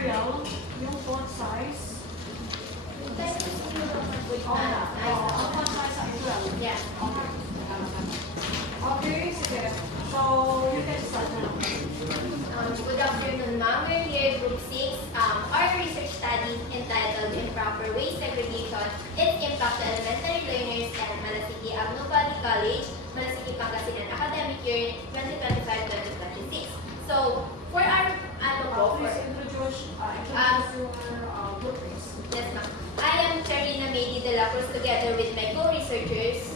material, yung font size. Ang font size ay 12. Yeah. Okay, sige. So, you can start now. Good afternoon, ma'am. We're here, Group 6. Our research study entitled Improper Waste Segregation, Its Impact to Elementary Learners and Malasiki Agno Valley College, Malasiki, Pangasinan Academic Year 2025-2026. So, for our, Please introduce your group please. yes, ma'am. I am Karina Mady de la Cruz together with my co-researchers,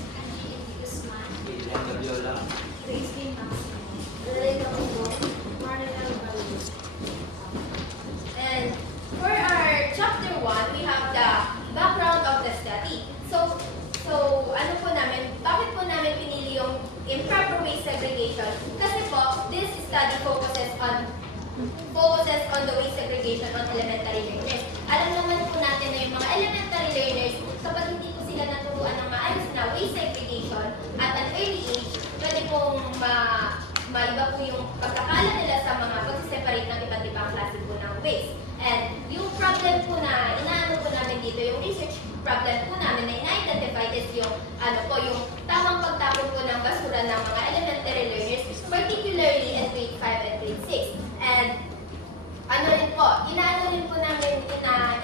and for our chapter 1, we have the background of the study. So ano po namin, bakit po namin pinili yung improper waste segregation? Kasi po, this study focuses on the waste segregation on elementary learners. Alam naman po natin na yung mga elementary learners, kapag hindi po sila naturuan ng maayos na waste segregation at an early age, pwede pong maiba po yung pagkakala nila sa mga pag-separate ng iba't ibang klase po ng waste. And yung problem po na inaano po namin dito, yung research problem po namin na ina-identify is yung yung tamang pagtapon po ng basura ng mga elementary learners, particularly in grade 5 and grade 6. And inaano rin po namin,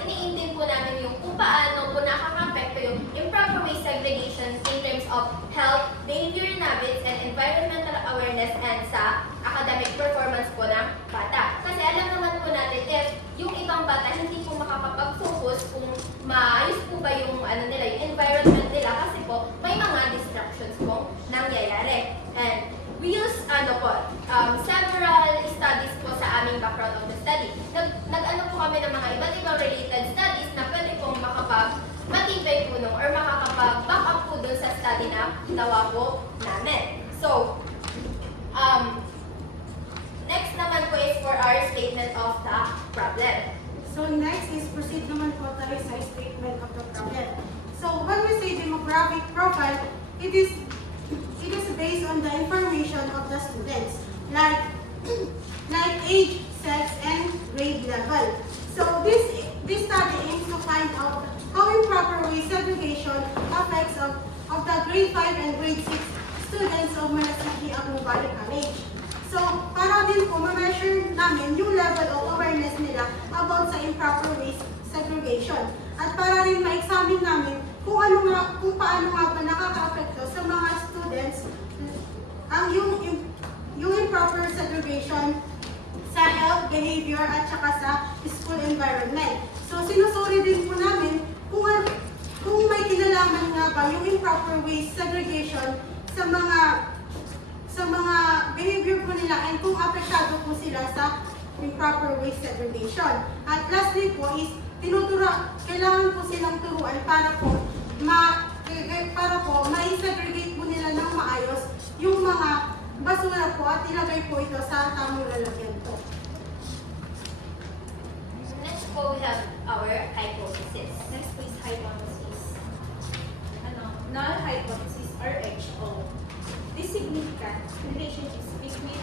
iniintin po namin yung kung paano po nakaka-apekto yung improper waste segregation in terms of health, behavior habits, and environmental awareness and sa academic performance po ng bata. Kasi alam naman po natin if yung ibang bata hindi po makakapag-focus kung maayos po ba yung yung environment nila kasi po may mga distractions po nangyayari. And we use several studies po sa aming background of the study. Nag-ano po kami ng mga iba't ibang related studies na pwede pong matibay po nung or makakapag-back up po dun sa study na ginawa po namin. So, next naman po is for our statement of the problem. So next is proceed naman po tayo sa statement of the problem. So when we say demographic profile, it is based on the information of the students, like age, sex, and grade level. So this study aims to find out how improper waste segregation affects of the grade 5 and grade 6 students of Malasiki Agno Valley College. So para din po ma-measure namin yung level of awareness nila about sa improper waste segregation. At para rin ma-examine namin kung paano nga ba nakaka-apekto sa mga students yung improper segregation sa health, behavior, at saka sa school environment. So sinusuri din po namin kung may kinalaman nga ba yung improper waste segregation sa mga behavior po nila and kung apektado po sila sa improper waste segregation. At lastly po is kailangan po silang turuan para po ma-segregate po nila ng maayos yung mga basura po at ilagay po ito sa tamang lalagyan po. Next po, we have our hypothesis. Next po is hypothesis. Null hypothesis or HO. This significant relationships between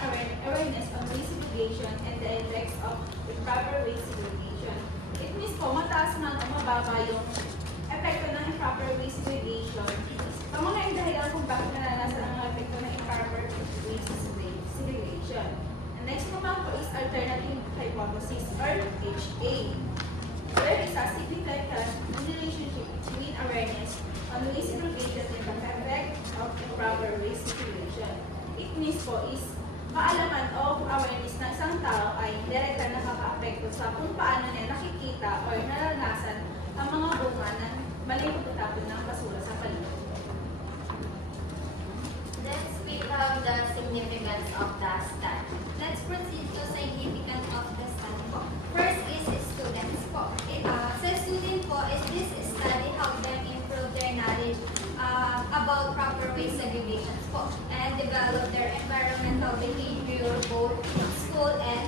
awareness of waste segregation and the effects of improper waste segregation. It means po, mataas man o mababa yung epekto ng improper waste segregation. Ang mga dahilan kung bakit naranasan ang mga epekto ng improper waste segregation. And next naman po is alternative hypothesis or HA. There is a significant relationship between awareness on waste segregation and the effect of improper waste segregation. It means po is kaalaman o awareness na isang tao ay direkta nakaka-apekto sa kung paano niya nakikita o naranasan ang mga bunga ng maling pagtatapon ng basura sa paligid. Let's speak of the significance of the study. Let's proceed to significance of the study po. First is students po. Sa student po, is this study help them improve their knowledge about proper waste segregations po and develop their environmental behavior both school and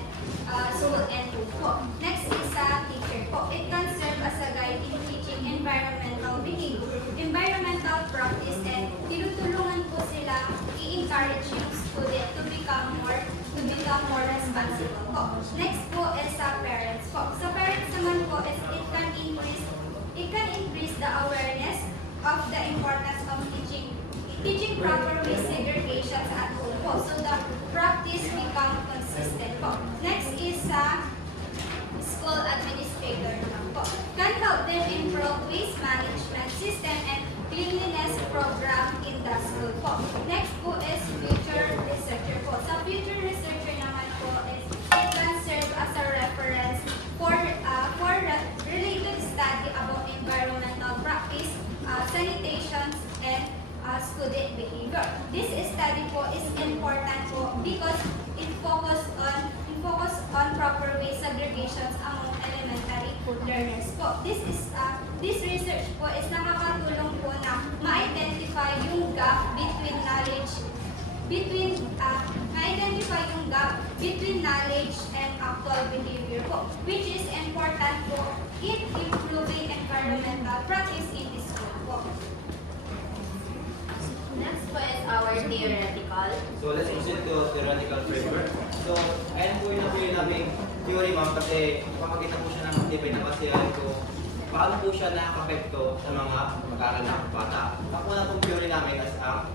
home po. Next is sa teacher po. It can serve as a guide in teaching environmental behavior, environmental practice, and tinutulungan po sila i-encourage yung student to become more responsible po. Next po is sa parents po. po. Sa parents naman po is it can increase the awareness of the importance of teaching proper waste segregation at home po. So the practice become consistent po. Next is sa school administrator naman po. Can help them improve waste management system and cleanliness program in the school po. Next po is future researcher po. Sa future researcher naman po is it can serve as a reference for related study about environmental practice, sanitation, and student behavior. This study po is important po because it focus on proper waste segregations among elementary learners po. This research po is nakakatulong po na ma-identify yung gap between knowledge and actual behavior po, which is important po in improving environmental practice in the school po. Next po is our theoretical. So let's proceed to theoretical framework. So ayan po yung napili namin theory ma'am kasi papakita po siya ng matibay na basihan kung paano po siya nakakapekto sa mga mag-aaral ng bata. Ang una pong theory namin is ang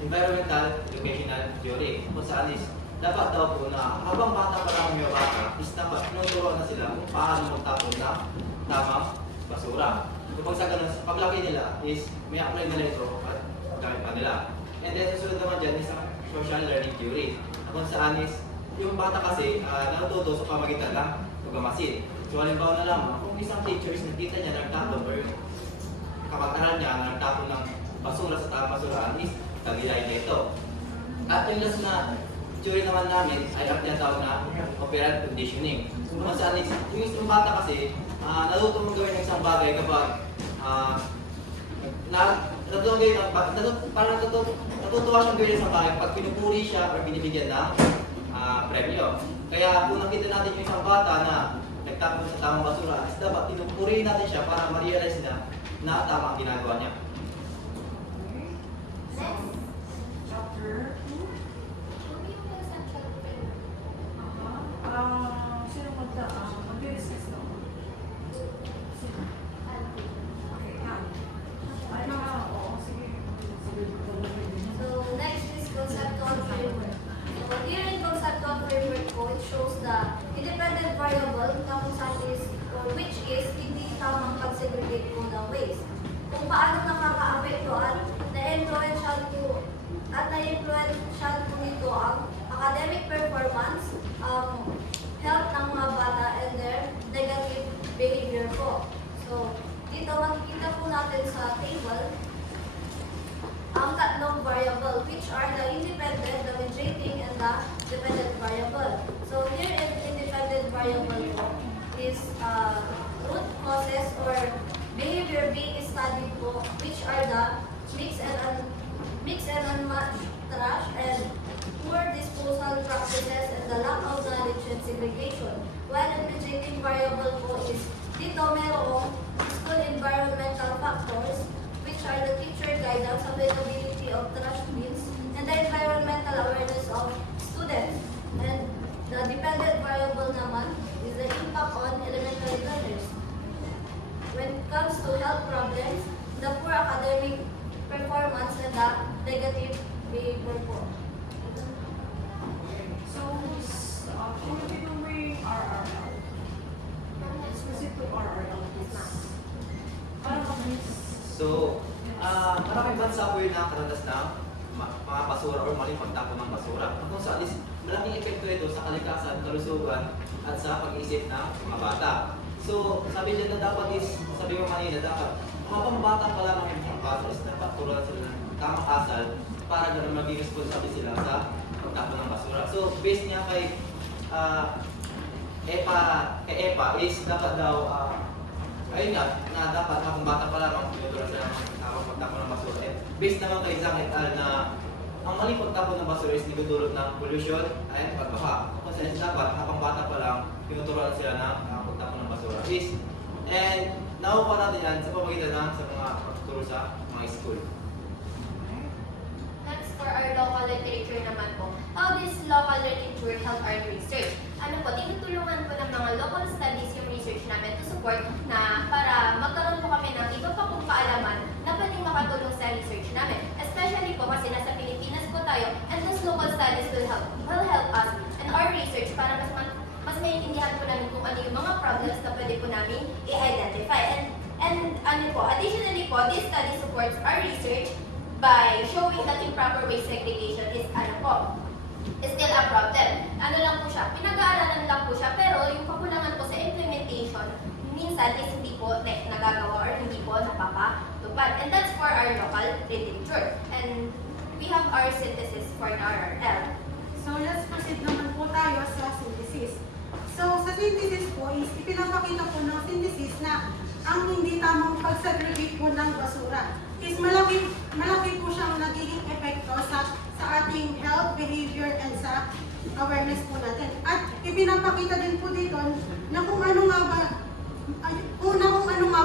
environmental educational theory. Kung saan is dapat daw po na habang bata pa lang yung bata is dapat tinuturuan na sila kung paano magtapon ng tamang basura. Kapag sa ganun, paglaki nila is may apply nila ito at gamit pa nila. And then susunod naman dyan is ang social learning theory. Kung saan is yung bata kasi natututo sa pamagitan ng pagmamasid. So halimbawa na lang, kung isang teacher is nakita niya nagtapon or kapag-aral niya nagtapon ng basura sa tamang basura is tagilayin niya ito. At yung last na theory naman namin ay ang tinatawag na operant conditioning. Kung saan is yung isang bata kasi natutong gawin ng isang bagay kapag natutuwa siyang gawin sa bagay pag pinupuri siya or binibigyan ng premyo. Kaya kung nakita natin yung isang bata na nagtapon sa tamang basura, is dapat pinupuri natin siya para ma-realize na tama ang ginagawa niya. Next. Chapter 2. Sino mag-discuss na? Okay, oo, sige. So next is conceptual framework. So here in conceptual framework po, it shows the independent variable na kung saan is or which is hindi tamang pag-segregate po ng waste. Kung paano nakaka-apekto at na-influential po nito ang academic performance, health ng mga bata, and their negative behavior po. So dito makikita po natin sa table ang tatlong variable which are the independent, the mitigating, and the dependent variable. So here in independent variable po is root causes or behavior being studied po which are the mix and unmatched trash and poor disposal practices and the lack of knowledge and segregation. While the mitigating variable po is dito merong school environmental factors which are the teacher guidance, availability of trash bins, and the environmental awareness of students. And the dependent variable naman is the impact on elementary learners. When it comes to health problems, the poor academic performance and the negative behavior po. So, should we be doing RRL? Let's proceed to RRL. Para mabilis. So, maraming bansa po yung nakakaranas ng mga basura o maling pagtapon ng basura. Kung saan is malaking epekto ito sa kalikasan, kalusugan, at sa pag-iisip ng mga bata. So, sabi dyan na dapat is, sabi ko kanina, dapat habang bata pa lang ang mga bata is dapat turuan sila ng tamang asal para gano'n maging responsable sila sa pagtapon ng basura. So, based niya kay EPA is dapat daw ayun nga, na dapat habang bata pa lamang tinuturuan sila ng pagtapon ng basura. And based naman kay Zhang et al. Na ang maling pagtapon ng basura is nagdudulot ng pollution at pagbaha. Kasi dapat habang bata pa lang tinuturuan sila ng pagtapon ng basura. And nakuha natin yan sa pamagitan ng sa mga pagtuturo sa mga school. Next, for our local literature naman po, how this local literature help our research? ano po, tinutulungan po ng mga local studies yung research namin to support na para magkaroon po kami ng iba pa pong kaalaman na pwedeng makatulong sa research namin. Especially po kasi nasa Pilipinas po tayo and those local studies will help us in our research para mas maintindihan po namin kung ano yung mga problems na pwede po namin i-identify. And ano po, additionally po, this study supports our research by showing that improper waste segregation is ano po, is still a problem. Ano lang po siya, pinag-aaralan lang po siya, pero yung kakulangan po sa implementation, minsan is hindi po nagagawa or hindi po napapatupad. And that's for our local literature. And we have our synthesis for RRL. So let's proceed naman po tayo sa synthesis. So sa synthesis po is ipinapakita po ng synthesis na ang hindi tamang pag-segregate po ng basura is malaki po siyang nagiging epekto sa ating health, behavior, and sa awareness po natin. At ipinapakita din po dito na kung ano nga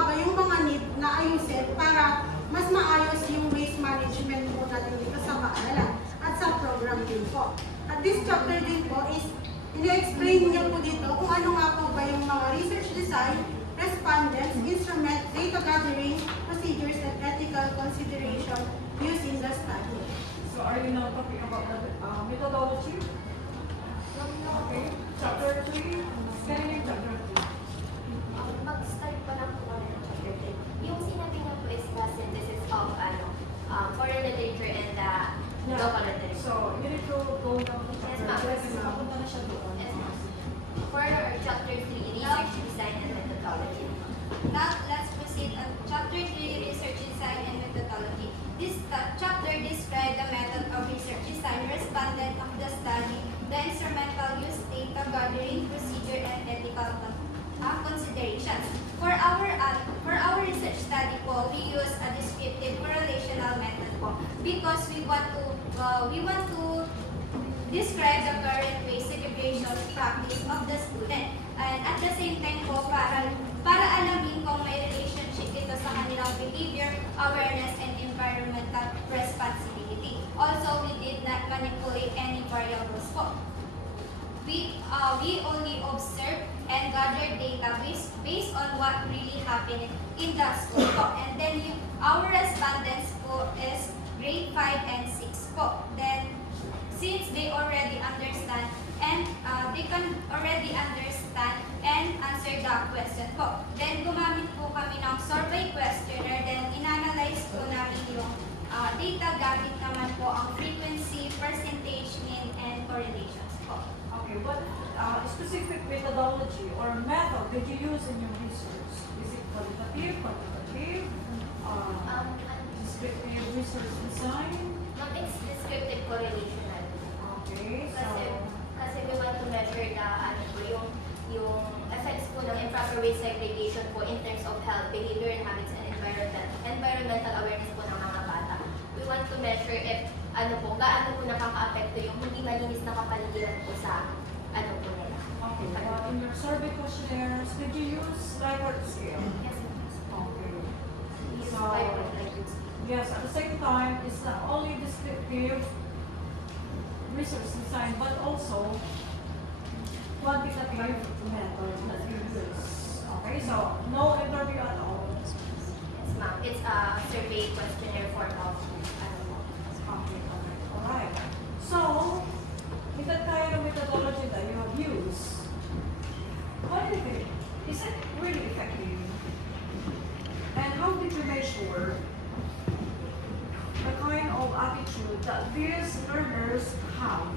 ba yung mga need na ayusin para mas maayos yung waste management po natin dito sa paaralan at sa program din po. At this chapter din po is ini-explain niya po dito kung ano nga po ba yung mga research design, respondents, instrument, data gathering, procedures, and ethical consideration used in the study. So are you now talking about the methodology? Okay. Chapter 3. Can you chapter 3? Mag-start pa lang po kami ng chapter 3. Yung sinabi niya po is the synthesis of foreign literature and local literature. So you need to go down to Yes, chapter ma'am. 3 kasi mapunta na siya doon. Yes, ma'am. For chapter 3, research design and methodology. Now, let's proceed on Chapter 3, Research Design and Methodology. This chapter describes the method of research design, respondent of the study, the instrumental use, data gathering, procedure, and ethical considerations. For our research study po, we use a descriptive correlational method po because we want to describe the current waste segregation practice of the student. And at the same time po, para alamin kung may relationship ito sa kanilang behavior, awareness, and environmental responsibility. Also, we did not manipulate any variables po. We only observe and gather data based on what really happened in the school po. And then our respondents po is grade 5 and 6 po. Then, since they already understand and they can already understand and answer the question po. Then gumamit po kami ng survey questionnaire, then inanalyze po namin yung data gamit naman po ang frequency, percentage, mean, and correlations po. Okay, what specific methodology or method did you use in your research? Is it qualitative, quantitative, descriptive research design? It's descriptive correlational. Okay, so Kasi we want to measure yung effects po ng improper waste segregation po in terms of health, behavior, and habits, and environmental awareness po ng mga bata. We want to measure if gaano po nakaka-apekto yung hindi malinis na kapaligiran po sa po nila. okay, in your survey questionnaires, did you use Likert scale? Yes, Okay. we use So, 5 like this. yes, at the same time, it's not only descriptive research design, but also quantitative method that you use. Okay, so no interview at all. Yes, ma'am. It's a survey questionnaire form of Okay, alright. So, with that kind of methodology that you have used, what do you think? Is it really effective? And how did you measure the kind of attitude that these learners have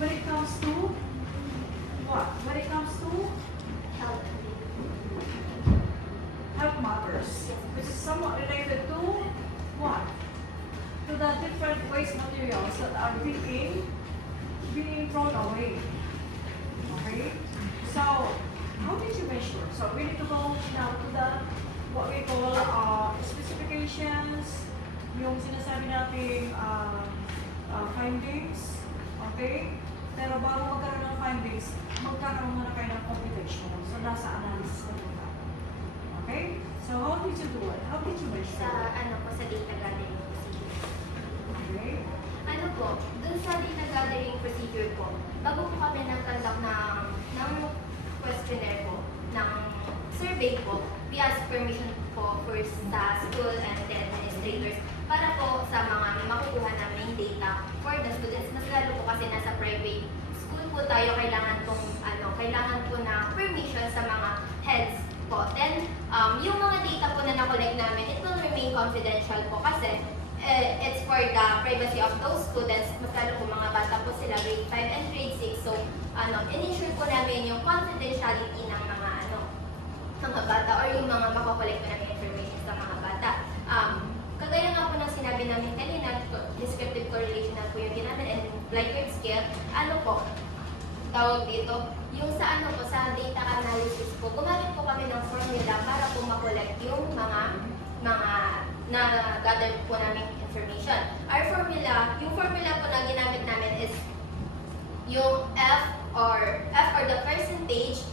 when it comes to what? When it comes to health. health matters, which is somewhat related to what? To the different waste materials that are being thrown away. Okay? So, how did you measure? So, we need to go now to the what we call specifications, yung sinasabi nating findings. Okay? Pero bago magkaroon ng findings, magkakaroon muna kayo ng computation. So, nasa analysis na muna. Okay? So, how did you do it? How did you measure? Sa sa data gathering procedure. Okay? Dun sa data gathering procedure po, bago po kami nag-conduct ng questionnaire po, ng survey po, we ask permission po first sa school and the administrators para po sa mga makukuha namin data for the students. Mas lalo po kasi nasa private school po tayo, kailangan po ng permission sa mga heads po. Then, yung mga data po na na-collect namin, it will remain confidential po kasi it's for the privacy of those students. Mas lalo po mga bata po sila, grade 5 and grade 6. So, in-ensure po namin yung confidentiality ng mga bata or yung mga makukolect po namin information sa mga bata. Kagaya nga po ng sinabi namin kanina, descriptive correlation na po yung ginamit and Likert scale, tawag dito, yung sa sa data analysis po, gumamit po kami ng formula para po makolect yung mga na-gather po namin information. Our formula, yung formula po na ginamit namin is yung F or the percentage,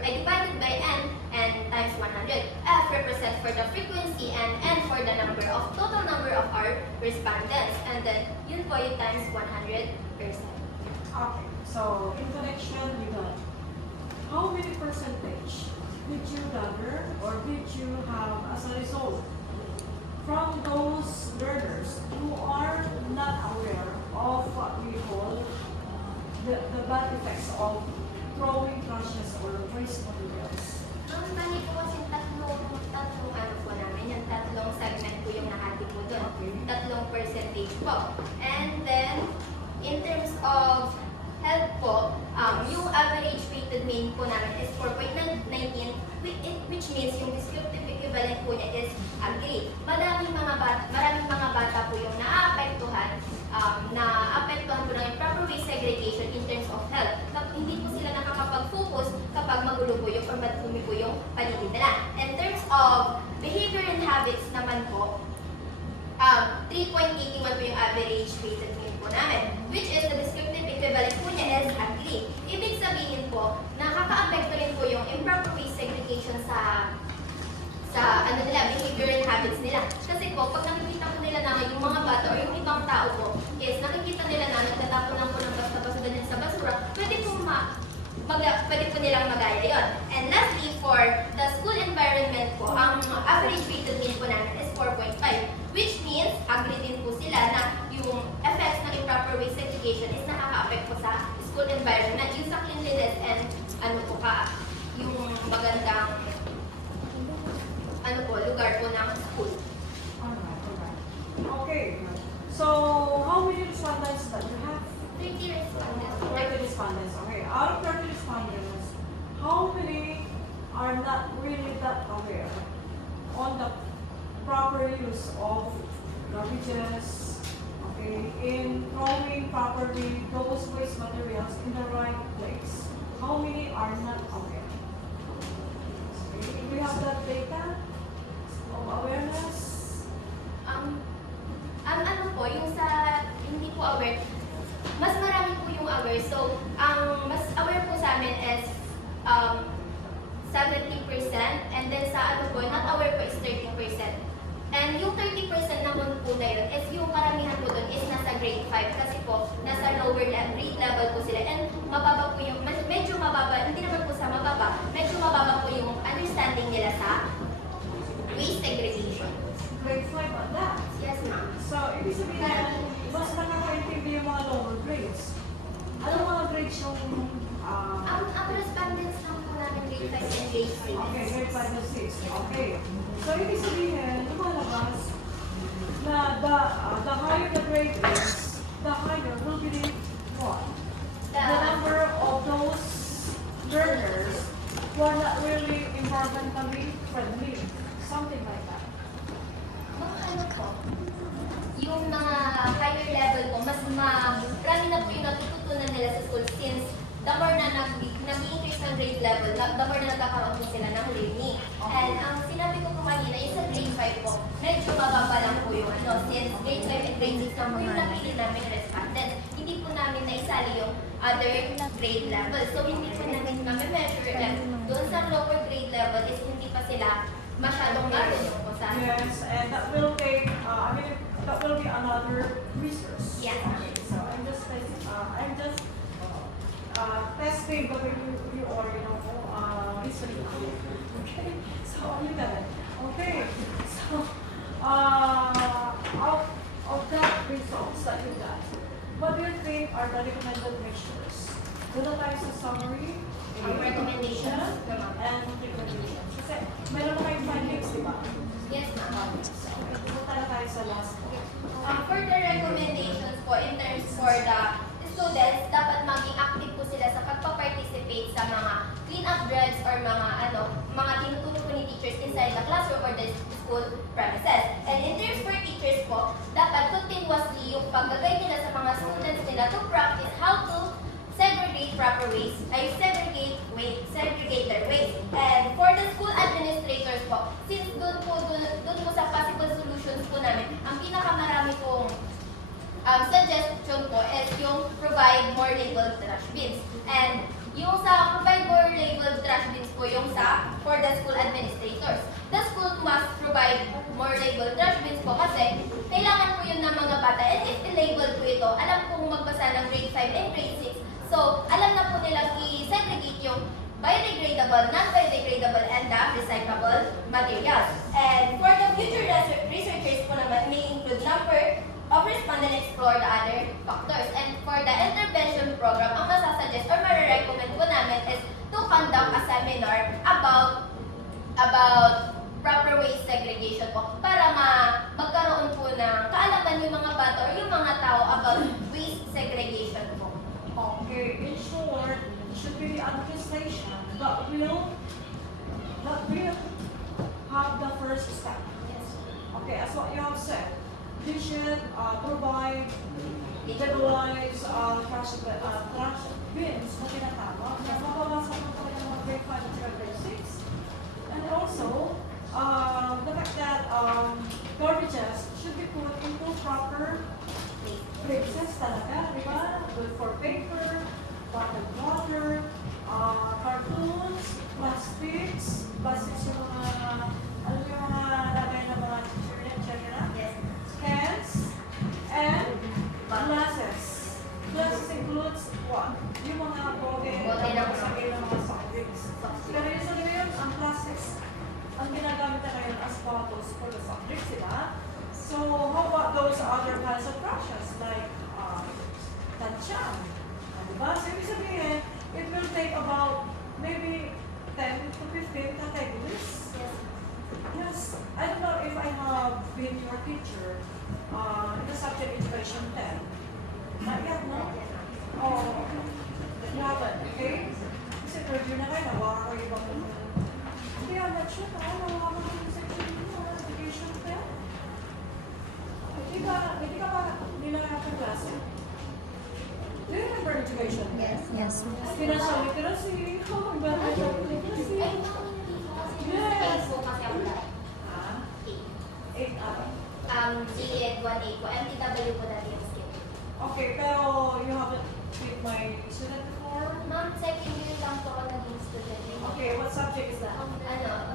divided by N and times 100. F represents for the frequency and N for the total number of our respondents. And then, yun po yung times 100%. Okay, so in connection with that, how many percentage did you gather or did you have as a result from those learners who are not aware of what we call the bad effects of throwing trashes or waste materials? Bali po kasi tatlong segment po yung nahati po doon. Okay. Tatlong percentage po. And then, in terms of health po, yung average weighted mean po namin is 4.19, which means yung descriptive equivalent po niya is agree. Maraming mga bata po yung naapektuhan po ng improper waste segregation in terms of health. Hindi po sila nakakapag-focus kapag magulo po yung or madumi po yung paligid nila. In terms of behavior and habits naman po, 3.81 po yung average weighted mean po namin, which is the descriptive equivalent po niya is agree. Ibig sabihin po, nakaka-apekto rin po yung improper waste segregation sa behavior and habits nila. Kasi po, pag nakikita po nila na yung mga bata o yung ibang tao po, is nakikita nila na nagtatapon lang po ng basta-basta din sa basura, pwede po nilang magaya yun. And lastly, for the school environment po, ang average weighted mean po namin is 4.5, which means, agree din po sila na yung effects ng improper waste segregation is nakaka-affect po sa school environment, yung sa cleanliness and yung magandang lugar po ng school. Alright. Okay. So, how many respondents that you have? 30 respondents. 30 respondents. Okay. Out of 30 respondents, how many are not really that aware on the proper use of garbages, okay, in throwing properly those waste materials in the right place? How many are not aware? Okay. If we have that data of awareness, yung sa hindi po aware, mas marami po yung aware. So, ang mas aware po sa amin is 70%, and then sa not aware po is 30%. And yung 30% naman po na yun is yung karamihan po doon is nasa grade 5 kasi po nasa lower grade level po sila. And mababa po yung, medyo mababa, hindi naman po sa mababa, medyo mababa po yung understanding nila sa waste segregation. grade 5 on that. Yes, ma'am. So, ibig sabihin, mas nakakaintindi yung mga lower grades. Anong mga grades yung Ang respondents lang po namin grade 5 and grade 6. okay, grade 5 and 6. Okay. So, ibig sabihin, lumalabas na the higher the grade is, the higher will be what? The number of those learners who are not really environmentally friendly. Something like that. Yung mga higher level po, mas marami na po yung natututunan nila sa school since the more na nag-increase ng grade level, the more na nagkakaroon po sila ng learning. And ang sinabi ko po kanina, yung sa grade 5 po, medyo mababa lang po yung since grade 5 and grade 6 na po yung napili namin respondents. Hindi po namin naisali yung other grade level. So hindi po namin measure lang. Doon sa lower grade level is hindi pa sila masyadong marunong po sa Yes, and that will take, that will be another research. Yes. Okay, so I'm just testing the way you are, Okay, so you got it. Okay, so out of that results that you got, what do you think are the recommended measures? Doon na tayo sa summary, Ang recommendations. and recommendations. Kasi meron na kayong findings, di ba? Yes, ma'am. So, okay, pumunta na tayo sa last one. For the recommendations po, in terms for the students, dapat maging active po sila sa pagpa-participate sa mga clean-up drives or mga tinuturo po ni teachers inside the classroom or the school premises. And in terms for teachers po, dapat continuously yung pag-guide nila sa mga students nila to practice how to segregate proper waste, segregate their waste. And for the school administrators po, since doon po sa possible solutions po namin, ang pinakamarami pong suggestion po is yung provide more labeled trash bins. And yung sa provide more labeled trash bins po yung for the school administrators. The school must provide more labeled trash bins po kasi kailangan po yun ng mga bata. And if i-label po ito, alam pong magbasa ng grade 5 and grade 6. So, alam na po nilang i-segregate yung biodegradable, non-biodegradable, and the recyclable materials. And for the future researchers po naman, may include number of respondents and explore the other factors. And for the intervention program, ang masasuggest or marirecommend po namin is to conduct a seminar about proper waste segregation po para magkaroon po ng kaalaman yung mga bata or yung mga tao about waste segregation po. Okay, in short, it should be the administration that will have the first step. Okay, as what you have said, they should provide legalized trash bins na tinatawag na mababasa mo pa ng mga grade 5 at grade 6. And also, the fact that garbages should be put into proper places talaga, di ba? Good for paper, bottled water, cartoons, plastics yung mga lagay ng mga teacher na? Yes. Cans, and glasses. Glasses includes what? Yung mga bote ng sakay ng mga soft drinks. Pero usually ngayon, ang plastics, ang ginagamit na ngayon as bottles for the soft drinks, di ba? So, how about those other kinds of brushes like tansyan? Diba? So, ibig sabihin, it will take about maybe 10 to 15 categories. Yes. I don't know if I have been your teacher in the subject education 10. Not yet, no? Oh, you haven't, okay? Kasi third year na kayo, nawawa ko yung ibang hindi, I'm not sure na nawawa ko yung section education 10. Hindi ka ba nilangat ng klase? Do you remember education? Yes. Financial literacy. Oh my God, financial literacy. Yes. Po kasi ako dati. Ah, 8 ata. GED 1A po. MTW po dati yung skill. Okay, pero you haven't with my student before? Ma'am, second year lang po ako naging student. Okay, what subject is that?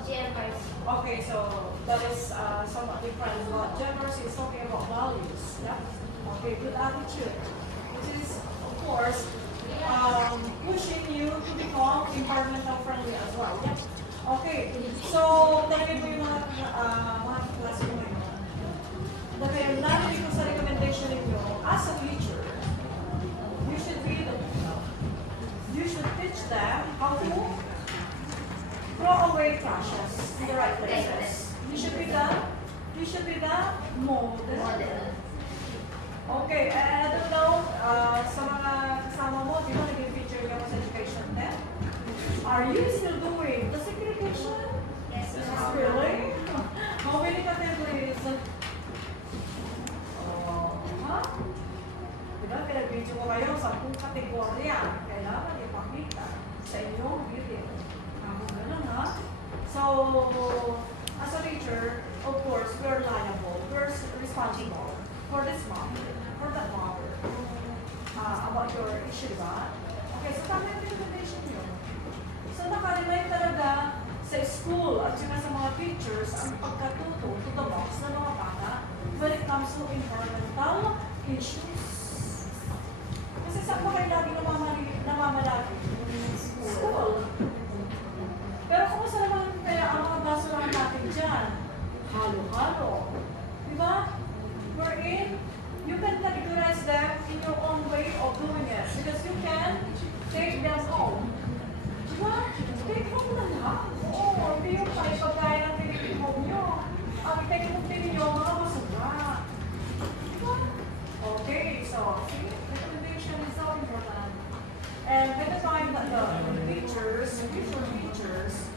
GMRs. Okay, so that is somewhat different. But Generous is talking about values. Yeah? Okay, good attitude. Which is, of course, pushing you to become environmental friendly as well. Yeah? Okay, so tanongin mo yung mga klase mo ngayon. Dahil narinig ko sa recommendation ninyo, as a teacher, you should teach them how to throw away trashes in the right places. You should be the model. Okay, and I don't know, sa mga kasama mo, di ba naging feature ka sa education 10? Are you still doing the segregation? Yes. Really? How many categories? Ha? Diba, pinag-video ko kayo sa 10 kategorya. Kailangan ipakita sa inyong video. Ganun ha? So, as a teacher, of course, we're liable, we're responsible for this matter, for that matter, about your issue, diba? Okay, so tama yung recommendation nyo. So, nakarelate talaga sa school at saka sa mga teachers ang pagkatuto to the box ng mga bata when it comes to environmental issues. Kasi saan ba kayo lagi namamalagi? School. Pero kumusta naman kaya halo-halo. Diba? Wherein, you can categorize them in your own way of doing it because you can take them home. Diba? Take home na lang. Oo, hindi yung tayo pagkain ng pinili home nyo. Ang take home din nyo, mga masarap. Diba? Okay, so, sige, recommendation is so important. And by the time that the teachers, future teachers,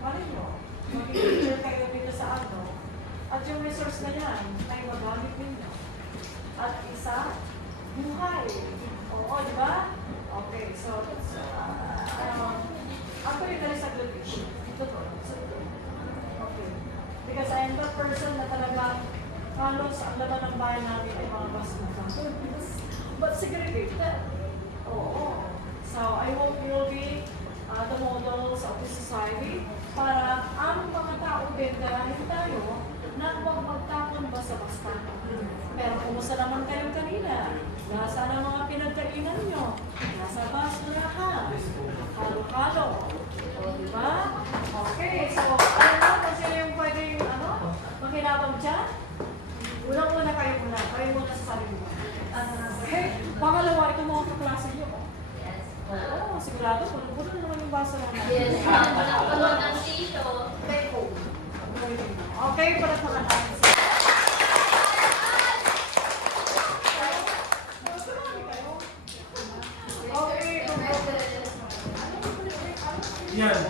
ano nyo, mag-teacher kayo dito sa ano, at yung resource na yan ay magamit ninyo. At isa, buhay. Oo, di ba? Okay, so, actually, that is a good issue. Ito to. Okay. Because I am the person na talaga halos ang laman ng bahay namin ay mga basura. But segregated. Oo. So, I hope you will be the models of the society para ang mga tao din dahil tayo na huwag magtapon basta-basta. Pero kumusta naman kayo kanina? Nasa na mga pinagkainan nyo? Nasa basurahan. Halo-halo. O, diba? Okay, so, ano na kung sino yung pwedeng, makinabang dyan? Unang-una kayo muna. Kayo muna sa sarili mo. Okay? Pangalawa, itong mga kaklase nyo. Oo, sigurado. Puno na naman yung baso naman. Yes. Ang ng tissue. Take home. Okay, para sa lahat.